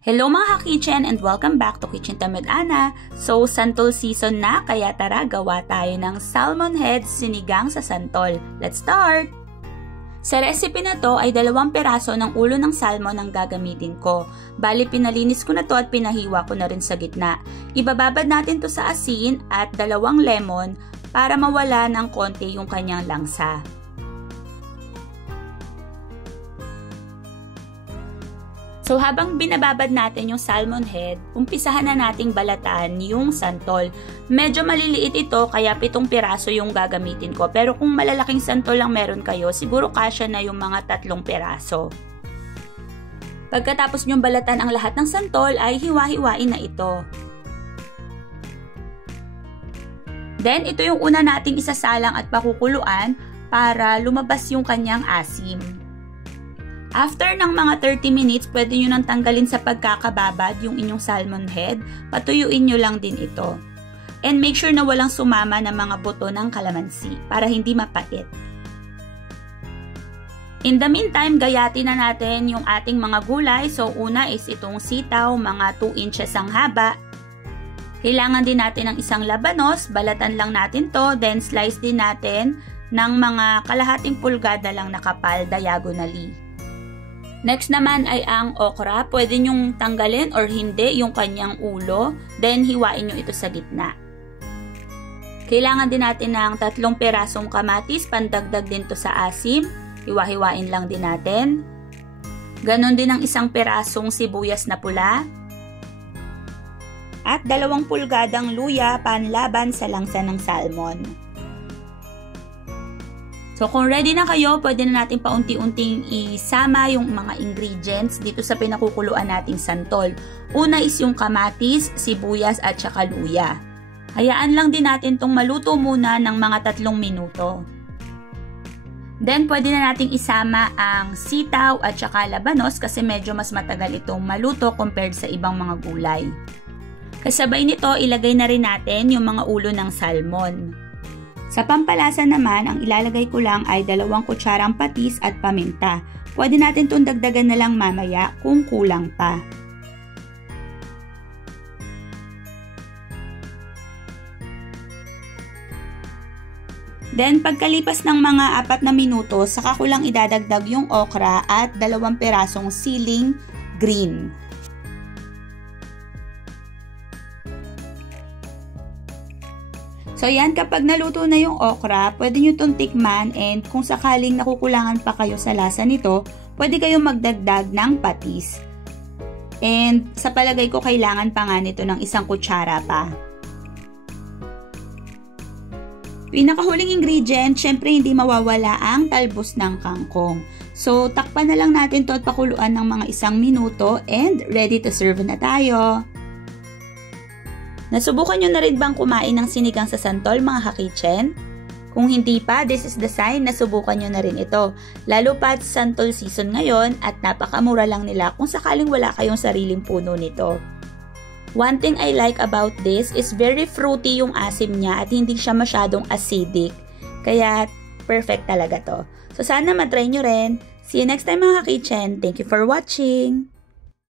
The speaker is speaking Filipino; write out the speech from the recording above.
Hello mga ka-kitchen and welcome back to Kitchen Time with Ana. So, santol season na, kaya tara gawa tayo ng salmon head sinigang sa santol. Let's start! Sa recipe na to ay 2 peraso ng ulo ng salmon ang gagamitin ko. Bali, pinalinis ko na to at pinahiwa ko na rin sa gitna. Ibababad natin to sa asin at 2 lemon para mawala ng konti yung kanyang langsa. So habang binababad natin yung salmon head, umpisahan na nating balatan yung santol. Medyo maliliit ito kaya 7 piraso yung gagamitin ko. Pero kung malalaking santol lang meron kayo, siguro kasya na yung mga 3 piraso. Pagkatapos nyong balatan ang lahat ng santol ay hiwa-hiwain na ito. Then ito yung una nating isasalang at pakukuluan para lumabas yung kanyang asim. After ng mga 30 minutes, pwede nyo nang tanggalin sa pagkakababad yung inyong salmon head. Patuyuin nyo lang din ito. And make sure na walang sumama ng mga buto ng kalamansi para hindi mapait. In the meantime, gayatin na natin yung ating mga gulay. So una is itong sitaw, mga 2 inches ang haba. Kailangan din natin ng isang labanos, balatan lang natin to, then slice din natin ng mga kalahating pulgada lang na kapal diagonally. Next naman ay ang okra. Pwede nyong tanggalin or hindi yung kanyang ulo. Then, hiwain nyo ito sa gitna. Kailangan din natin ng 3 perasong kamatis. Pandagdag din to sa asim. Hiwa-hiwain lang din natin. Ganon din ang 1 perasong sibuyas na pula. At 2 pulgadang luya panlaban sa langsa ng salmon. So kung ready na kayo, pwede na natin paunti-unting isama yung mga ingredients dito sa pinakukuluan nating santol. Una is yung kamatis, sibuyas at saka luya. Hayaan lang din natin tong maluto muna ng mga 3 minuto. Then pwede na nating isama ang sitaw at saka labanos kasi medyo mas matagal itong maluto compared sa ibang mga gulay. Kasabay nito, ilagay na rin natin yung mga ulo ng salmon. Sa pampalasa naman, ang ilalagay ko lang ay 2 kutsarang patis at paminta. Pwede natin itong dagdagan na lang mamaya kung kulang pa. Then, pagkalipas ng mga 4 na minuto, saka ko lang idadagdag yung okra at 2 perasong siling green. So yan, kapag naluto na yung okra, pwede nyo itong tikman and kung sakaling nakukulangan pa kayo sa lasa nito, pwede kayong magdagdag ng patis. And sa palagay ko, kailangan pa nga nito ng 1 kutsara pa. Pinakahuling ingredient, syempre hindi mawawala ang talbos ng kangkong. So takpan na lang natin to at pakuluan ng mga 1 minuto and ready to serve na tayo. Nasubukan nyo na rin bang kumain ng sinigang sa santol mga ka-kitchen? Kung hindi pa, this is the sign na subukan nyo na rin ito. Lalo pat santol season ngayon at napakamura lang nila kung sakaling wala kayong sariling puno nito. One thing I like about this is very fruity yung asim niya at hindi siya masyadong acidic. Kaya perfect talaga to. So sana matry nyo rin. See you next time mga ka-kitchen. Thank you for watching!